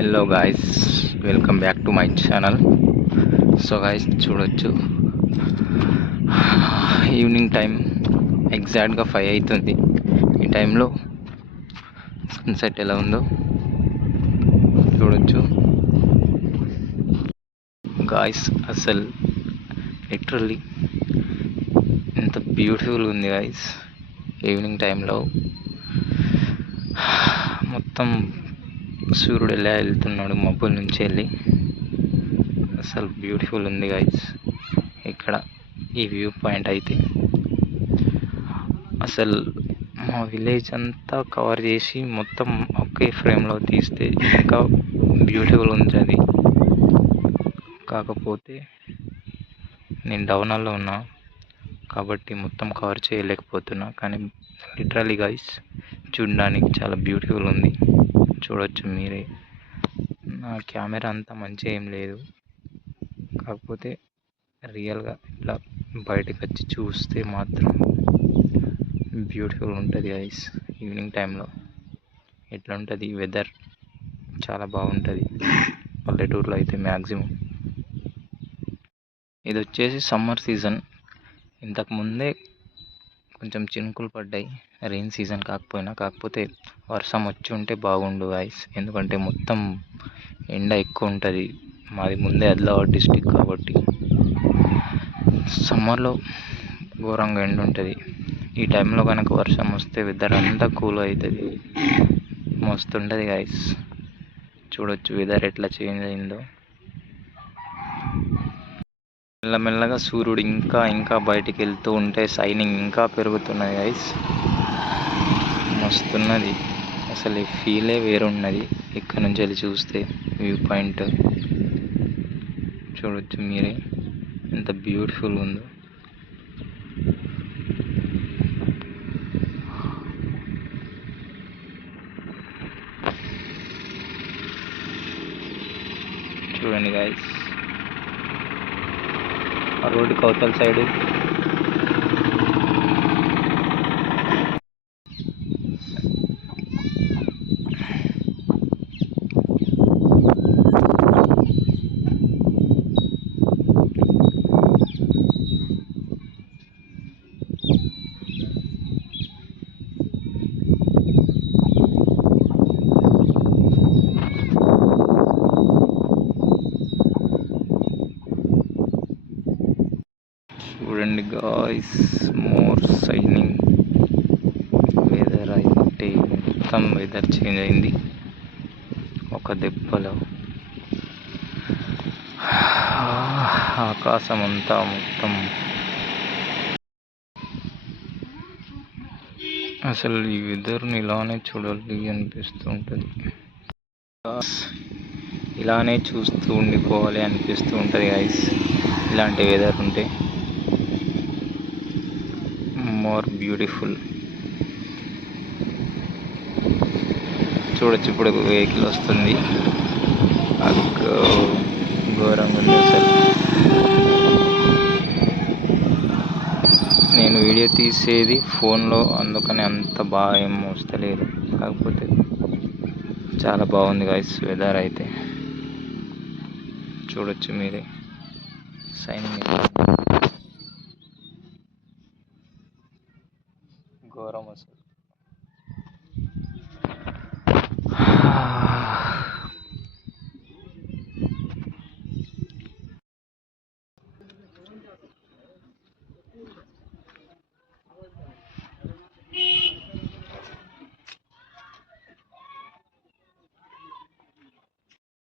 Hello guys welcome back to my channel so guys చూడొచ్చు. Evening time ఎగ్జాక్ట్గా five అవుతుంది. ఈ టైంలో సన్సెట్ ఎలా ఉందో చూడొచ్చు. గాయస్ అసలు లిటరల్లీ ఎంత బ్యూటిఫుల్ ఉంది గాయస్ ఈవినింగ్ టైంలో మొత్తం సూర్యుడు ఎలా వెళ్తున్నాడు మబ్బుల నుంచి వెళ్ళి. అసలు బ్యూటిఫుల్ ఉంది గైస్ ఇక్కడ ఈ వ్యూ పాయింట్ అయితే. అసలు మా విలేజ్ అంతా కవర్ చేసి మొత్తం ఒకే ఫ్రేమ్లో తీస్తే ఇంకా బ్యూటిఫుల్ ఉంటుంది కాకపోతే నేను డౌనాల్లో ఉన్నా కాబట్టి మొత్తం కవర్ చేయలేకపోతున్నా. కానీ లిటరలీ గైస్ చూడడానికి చాలా బ్యూటిఫుల్ ఉంది. చూడొచ్చు మీరే. నా కెమెరా అంత మంచిగా ఏం లేదు. కాకపోతే రియల్గా ఇట్లా బయటకు వచ్చి చూస్తే మాత్రం బ్యూటిఫుల్ ఉంటుంది గైస్ ఈవినింగ్ టైంలో. ఎట్లా ఉంటుంది వెదర్? చాలా బాగుంటుంది. పల్లెటూరులో అయితే మ్యాక్సిమం ఇది వచ్చేసి సమ్మర్ సీజన్. ఇంతకు ముందే కొంచెం చినుకులు పడ్డాయి. రెయిన్ సీజన్ కాకపోయినా కాకపోతే వర్షం వచ్చి ఉంటే బాగుండు గాయస్ ఎందుకంటే మొత్తం ఎండ ఎక్కువ ఉంటుంది. మాది ముందే ఆదిలాబాద్ డిస్టిక్ కాబట్టి. సమ్మర్లో ఘోరంగా ఎండ ఉంటుంది. ఈ టైంలో కనుక వర్షం వస్తే వెదర్ అంతా కూల్ అవుతుంది మస్తు ఉంటుంది గాయస్ చూడొచ్చు వెదర్ ఎట్లా చేంజ్ అయిందో. మెల్లమెల్లగా సూర్యుడు ఇంకా ఇంకా బయటికి వెళ్తూ ఉంటే షైనింగ్ ఇంకా పెరుగుతున్నది గైస్ మస్తున్నది. అసలు ఈ ఫీలే వేరున్నది. ఇక్కడ నుంచి వెళ్ళి చూస్తే వ్యూ పాయింట్ చూడొచ్చు మీరే. ఎంత బ్యూటిఫుల్ ఉందో. చూడండి గాయస్ ఆ రోడ్డు కౌతల సైడ్. చూడండి గాయస్ మోర్ సైనింగ్. వెదర్ అయితే మొత్తం వెదర్ చేంజ్ అయింది. ఒక దెబ్బలో. ఆకాశం అంతా మొత్తం. అసలు ఈ వెదర్ని ఇలానే చూడాలి అనిపిస్తూ ఉంటుంది ఇలానే చూస్తూ ఉండిపోవాలి అనిపిస్తూ ఉంటుంది ఐస్ ఇలాంటి వెదర్ ఉంటే. More beautiful. చూడొచ్చు ఇప్పుడు వెహికల్ వస్తుంది. అది ఘోరంగా ఉంది అసలు. నేను వీడియో తీసేది ఫోన్లో అందుకని అంత బాగా ఏం వస్తలేదు కాకపోతే చాలా బాగుంది గాయస్ వెదర్ అయితే. చూడొచ్చు మీరే. సైన్ ఘోరం అసలు